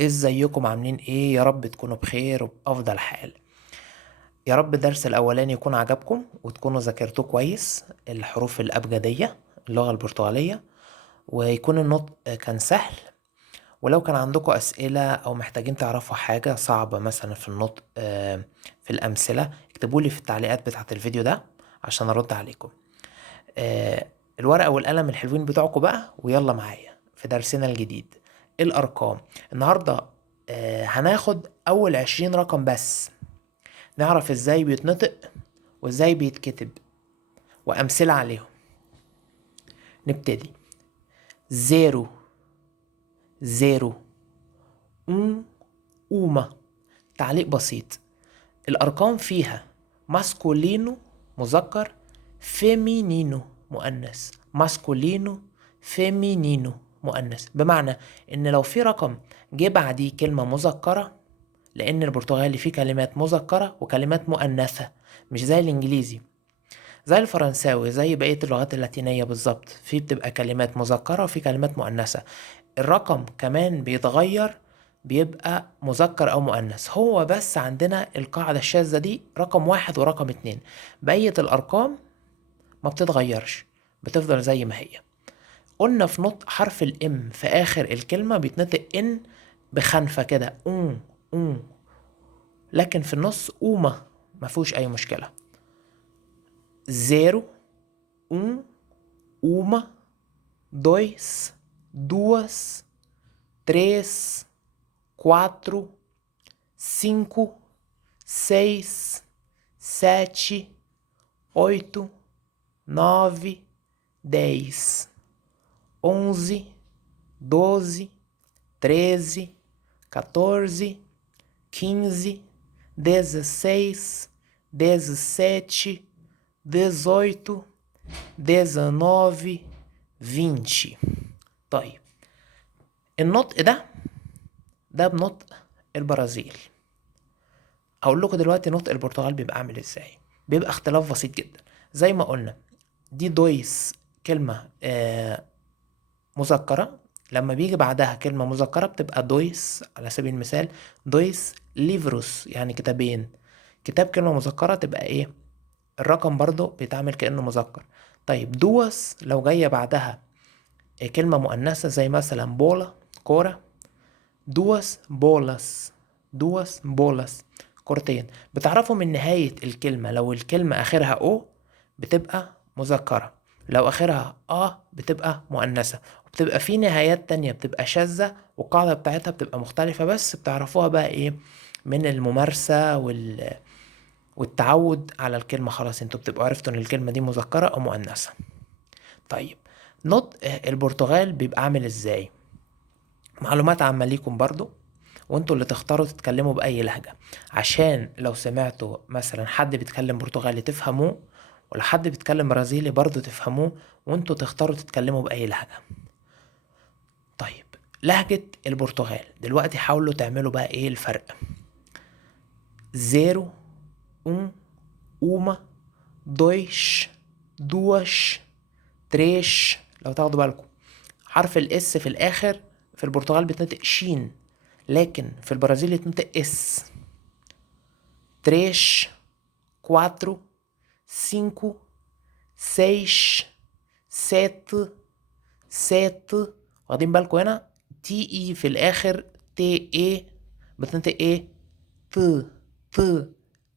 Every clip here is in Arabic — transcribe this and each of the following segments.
ازيكم عاملين ايه؟ يا رب تكونوا بخير وبأفضل حال. يا رب الدرس الاولاني يكون عجبكم وتكونوا ذاكرتوه كويس الحروف الابجدية، اللغة البرتغالية، ويكون النطق كان سهل. ولو كان عندكم اسئلة او محتاجين تعرفوا حاجة صعبة مثلا في النطق في الامثلة، اكتبولي في التعليقات بتاعت الفيديو ده عشان ارد عليكم. آه، الورقة والقلم الحلوين بتوعكم بقى، ويلا معايا في درسنا الجديد الأرقام. النهاردة هناخد أول 20 رقم بس، نعرف ازاي بيتنطق وازاي بيتكتب وأمثلة عليهم. نبتدي. زيرو، زيرو. أوما. تعليق بسيط: الأرقام فيها ماسكولينو مذكر، فيمينينو مؤنث. ماسكولينو، فيمينينو مؤنث، بمعنى ان لو في رقم جه بعديه كلمة مذكرة، لان البرتغالي فيه كلمات مذكرة وكلمات مؤنثة، مش زي الانجليزي، زي الفرنساوي، زي بقية اللغات اللاتينية بالظبط، في بتبقى كلمات مذكرة وفي كلمات مؤنثة. الرقم كمان بيتغير، بيبقى مذكر أو مؤنث. هو بس عندنا القاعدة الشاذة دي رقم واحد ورقم اتنين، بقية الأرقام ما بتتغيرش، بتفضل زي ما هي. قلنا في نطق حرف الام في آخر الكلمة بيتنطق ان بخنفة كده، اون. لكن في النص اوما، ما فيهوش أي مشكلة. زيرو، uma, dois, duas, três, quatro, cinco, seis, sete, oito, nove, 10, 11, 12, 13, 14, 15, 16, 17, 18, 19، 20. طيب، النطق ده بنطق البرازيل. هقول لكم دلوقتي نطق البرتغال بيبقى عامل ازاي. بيبقى اختلاف بسيط جدا. زي ما قلنا، دي دويس كلمة مذكرة، لما بيجي بعدها كلمة مذكرة بتبقى دويس. على سبيل المثال، دويس ليفروس يعني كتابين. كتاب كلمة مذكرة تبقى ايه؟ الرقم برضو بيتعامل كأنه مذكر. طيب دوس لو جاية بعدها كلمة مؤنثة زي مثلا بولا، كورة، دوس بولاس، دوس بولاس، كورتين. بتعرفوا من نهاية الكلمة لو الكلمة آخرها أو بتبقى مذكرة، لو آخرها بتبقى مؤنثة. وبتبقى في نهايات تانية بتبقى شاذة والقاعدة بتاعتها بتبقى مختلفة، بس بتعرفوها بقى إيه؟ من الممارسة والتعود على الكلمة. خلاص انتوا بتبقوا عرفتوا ان الكلمة دي مذكرة او مؤنثة. طيب، نطق البرتغال بيبقى عامل ازاي؟ معلومات عامة ليكم برضو، وانتوا اللي تختاروا تتكلموا بأي لهجة، عشان لو سمعتوا مثلا حد بيتكلم برتغالي تفهموه، ولا حد بيتكلم برازيلي برضو تفهموه، وانتوا تختاروا تتكلموا بأي لهجة. طيب، لهجة البرتغال دلوقتي حاولوا تعملوا بقى ايه الفرق. زيرو، uma, dois, duas, três. لو تاخدوا بالكم حرف الاس في الاخر في البرتغال بيتنطق شين، لكن في البرازيل يتنطق اس. três, quatro, cinco, seis, sete, sete. واخدين بالكم هنا تي اي في الاخر، تي اي بتنطق ايه؟ ت، ت.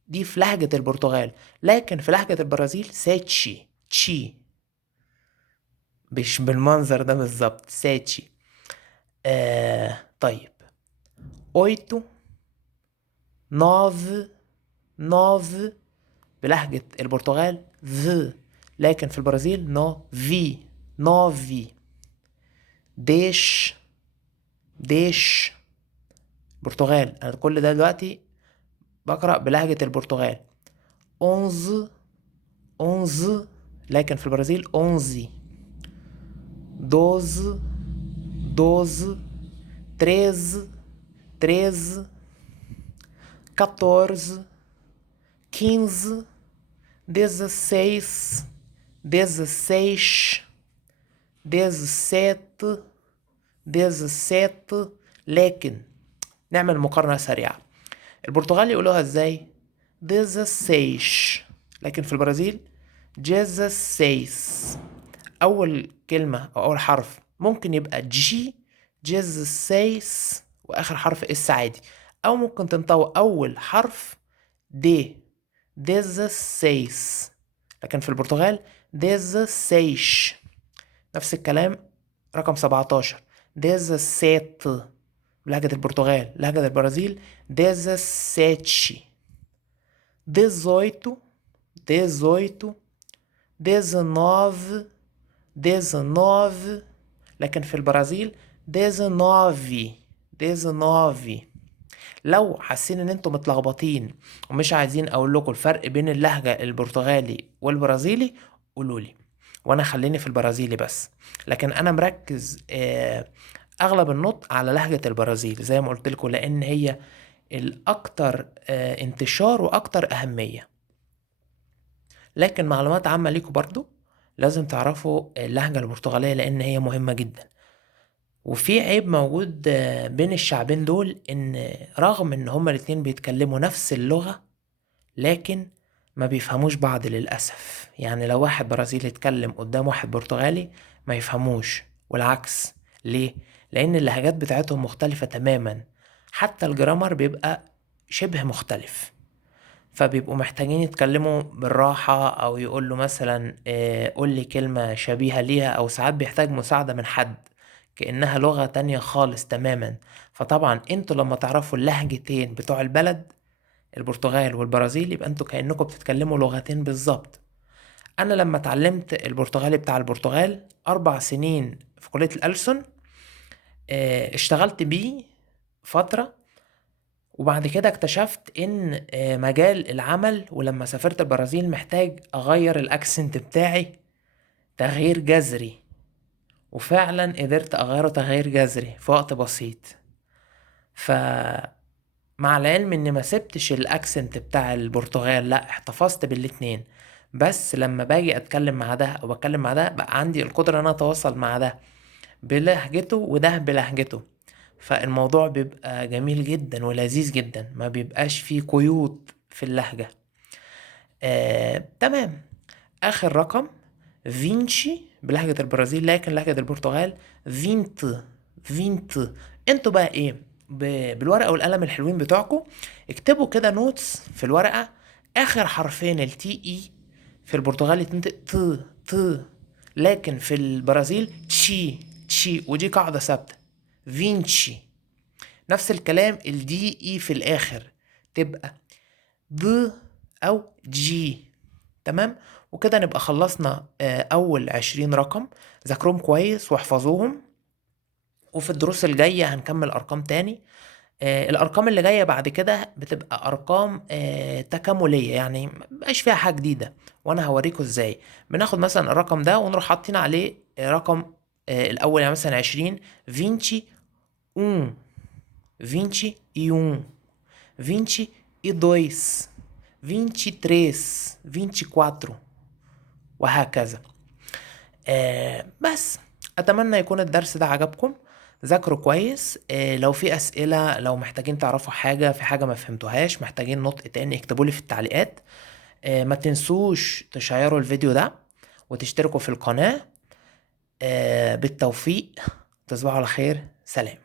دي في لهجة البرتغال، لكن في لهجة البرازيل ساتشي، تشي. مش بالمنظر ده بالظبط، ساتشي. طيب، اويتو، نوف، نوف. بلهجة البرتغال ذ، لكن في البرازيل نو في، نوفي. ديش، ديش. برتغال، انا كل ده دلوقتي بقرأ بلهجة البرتغال. اونز، اونز، لكن في البرازيل اونزي. دوز، دوز، تريز، تريز، 14، 15، 16، 16، 17، 17. لكن نعمل مقارنة سريعة. البرتغال يقولوها ازاي؟ 16. لكن في البرازيل 16. اول كلمة او اول حرف ممكن يبقى جي 16 واخر حرف اس عادي، او ممكن تنطوي اول حرف دي 16. لكن في البرتغال 16. نفس الكلام رقم 17 17 بلهجة البرتغال. لهجة البرازيل 17 18 18 19 19. لكن في البرازيل 19 19. لو حاسين ان انتم متلخبطين ومش عايزين اقول لكم الفرق بين اللهجة البرتغالي والبرازيلي قولولي وانا خليني في البرازيلي بس. لكن انا مركز اغلب النطق على لهجة البرازيل زي ما قلت لكم، لان هي الاكتر انتشار واكتر اهمية. لكن معلومات عامة ليكم برضو، لازم تعرفوا اللهجة البرتغالية لان هي مهمة جدا. وفي عيب موجود بين الشعبين دول، ان رغم ان هما الاتنين بيتكلموا نفس اللغة لكن ما بيفهموش بعض للأسف. يعني لو واحد برازيلي يتكلم قدام واحد برتغالي ما يفهموش، والعكس. ليه؟ لأن اللهجات بتاعتهم مختلفة تماما، حتى الجرامر بيبقى شبه مختلف، فبيبقوا محتاجين يتكلموا بالراحة، أو يقول له مثلا قول لي كلمة شبيهة ليها، أو ساعات بيحتاج مساعدة من حد كأنها لغة تانية خالص تماما. فطبعا انتوا لما تعرفوا اللهجتين بتوع البلد البرتغال والبرازيل يبقى انتوا كأنكم بتتكلموا لغتين بالظبط. انا لما اتعلمت البرتغالي بتاع البرتغال 4 سنين في كلية الألسن، اشتغلت بيه فترة، وبعد كده اكتشفت ان مجال العمل ولما سافرت البرازيل محتاج اغير الاكسنت بتاعي تغيير جذري، وفعلا قدرت اغيره تغيير جذري في وقت بسيط. مع العلم اني ما سبتش الاكسنت بتاع البرتغال، لا احتفظت بالاتنين، بس لما باجي اتكلم مع ده او بتكلم مع ده بقى عندي القدرة ان انا اتواصل مع ده بلهجته وده بلهجته. فالموضوع بيبقى جميل جدا ولذيذ جدا، ما بيبقاش فيه قيود في اللهجة. تمام. اخر رقم فينشي بلهجة البرازيل، لكن لهجة البرتغال فينت. فينت. انتوا بقى ايه؟ بالورقة والقلم الحلوين بتوعكم اكتبوا كده نوتس في الورقة. اخر حرفين التي اي في البرتغال يتنطق ت ت، لكن في البرازيل تشي تشي، ودي قاعدة ثابتة. فينشي. نفس الكلام الدي اي في الاخر تبقى ب او جي. تمام. وكده نبقى خلصنا اول 20 رقم. ذاكروهم كويس واحفظوهم، وفي الدروس الجاية هنكمل ارقام تاني. الارقام اللي جاية بعد كده بتبقى ارقام تكاملية، يعني مبقاش فيها حاجة جديدة، وانا هوريكم ازاي. بناخد مثلا الرقم ده ونروح حاطين عليه رقم الاول، يعني مثلا 20 فينشي اون، فينشي ايون، فينشي اي دويس، فينشي تريس، فينشي كواترو، وهكذا. بس اتمنى يكون الدرس ده عجبكم. ذاكروا كويس. لو في اسئلة، لو محتاجين تعرفوا حاجة، في حاجة ما فهمتوهاش، محتاجين نطق تاني، اكتبولي في التعليقات. ما تنسوش تشيروا الفيديو ده وتشتركوا في القناة. بالتوفيق. تصبحوا على خير. سلام.